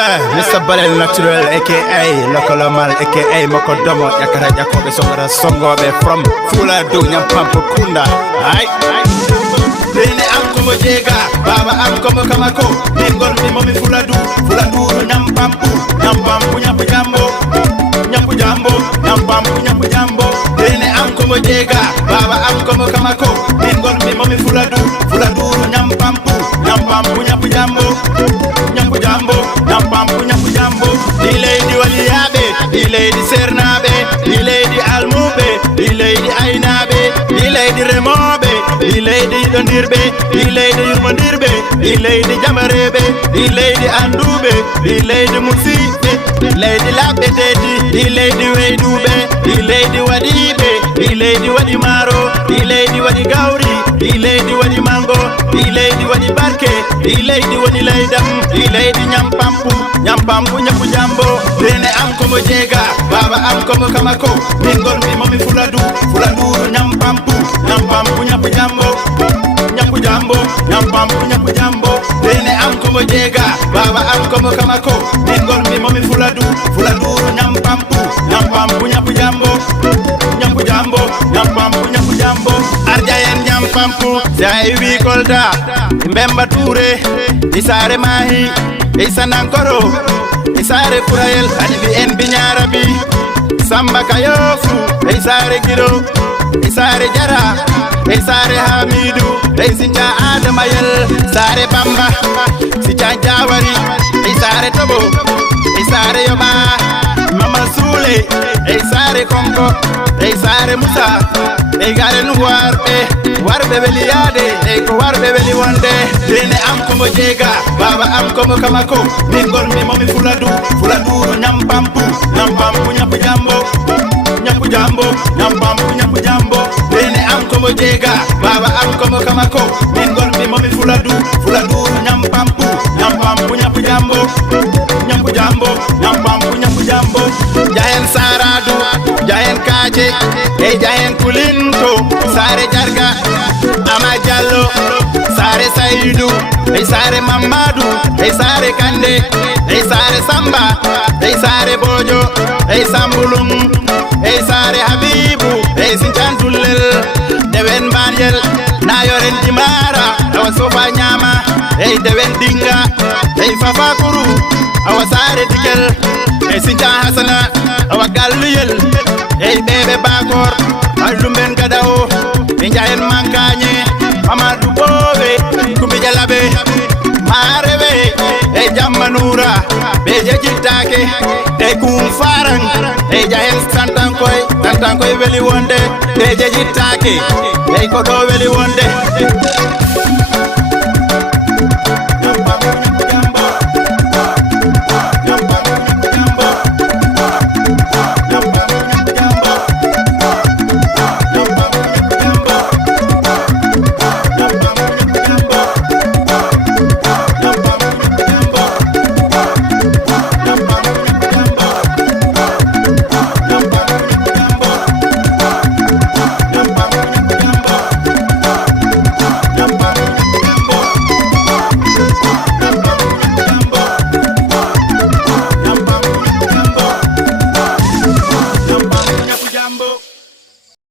Yeah, Mr. Balel Natural, aka Lokolomal, aka Mokodomo, Yakara Jacobe Songara Songobe from Fula Do Nyampampo Kunda. Aight. Bene Amkomo Jega, Baba Amkomo Kamako, Nengor Mimomi Fula Do Nyampampu, Nyampampu Nyapu Jambo, Nyapu Jambo, Nyampampu Nyapu Jambo. Bene Amkomo Jega, Baba Amkomo Kamako, Nengor Mimomi Fula Do Nyampampu, Nyampampu Nyapu Jambo. The lady Waliabe, the lady Sernabe, the lady Almube, the lady Ainabe, the lady Remobe, the lady Dondirbe, the lady Yurmandirbe, the lady Jamarebe, the lady Andube, the lady Musibe, the lady Labeteti, the lady Wedube, the lady Wadibe, the lady Wadimaro, the lady Wadigauri, the lady Wadimango, the lady Wadibarke, the lady Wadilaidam, the lady Nyampampu, Nyapu Jambo. Bene Amkomo Jega, Baba Amkomo Kamako, Ningor Mimomi Fuladu Nyampampu, Nyapu Jambo, Nyapu Jambo. Bene Amkomo Jega, Baba Amkomo Kamako, Ningor Mimomi Fuladu Nyampampu, Nyapu Jambo. Arjayen Nyampampu, Jaiwi Kolda, Mbemba Ture, Isare Mahi, Isanankoro, Isare Furael, Alibi en Binyarabi, Samba Kayofu, Isare Giro, Isare Jara, Isare Hamidu, Isinja Adamayel, Sare Bamba, Sicha Jawari, Isare Tobo, Isare Yoba, Mama Sule, Isare Konko, Isare Musa, Egare Warbe Beliade, Warbe Beli one day. Bene Amkomo Jega, Baba Amkomo Kamako, Ningor Mimomi Fuladu Nyampampu, Nyapu Jambo. Bene Amkomo Jega, Baba Amkomo Kamako, Ningor Mimomi Fuladu Nyampampu, Nyapu Jambo. Jayen Saradu, Jayen Kaje, Jayen Kulinto, Sare Jarga, Amajallo, Sare Saidu, Sare Mamadu, Sare Kande, Sare Samba, Sare Bojo, Sambulum, Sare Habibu, Sinchandulel, Deven Banyel, Nayoren Dimara, Awasofa Nyama, Deven Dinga, Fafakuru, Awasare Dikel, Sincha Hasana, Awagaluyel, Bebe Bakor, Alumben Gadao, Jayen Mankanye, Amadou Bove, Kumijalabe, Mareve, Jamanura, Beja Jitake, Kumfarang, Jayen Santankoy, Veli one day, Beja Jitake, Kodo Veli one day.